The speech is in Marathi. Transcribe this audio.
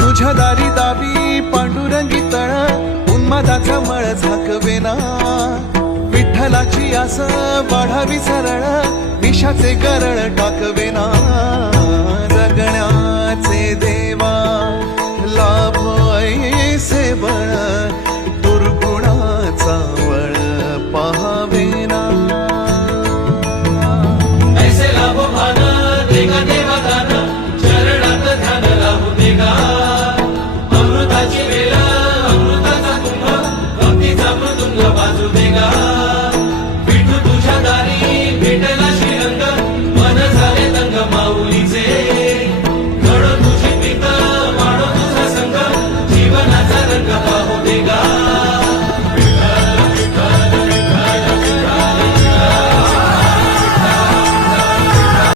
तुझ्या दारी दावी पांडुरंगी तळ उन्मादाचा मळ झाकवेना विठ्ठलाची आस वाढावी सरळ निशाचे गरळ टाकवेना 나.